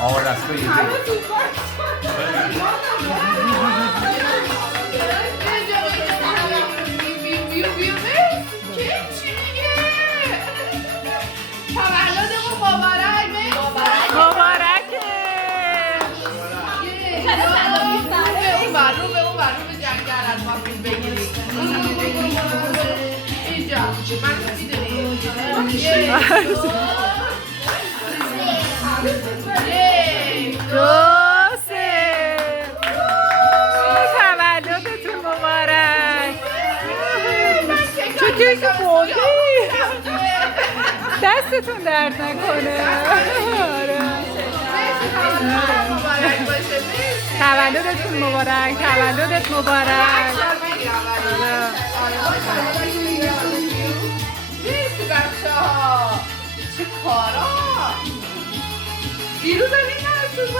Oh, that's crazy. مبارکه. رو به جنگل از ما فیلم بگیریم اینجا من میدونی دو سه. تولدتون مبارک. چه کیک خوردی؟ دستتون درد نکنه. آره. تولدتون مبارک. تولدت مبارک. مرسی بچه ها چه کارا دیروز هم این نرسون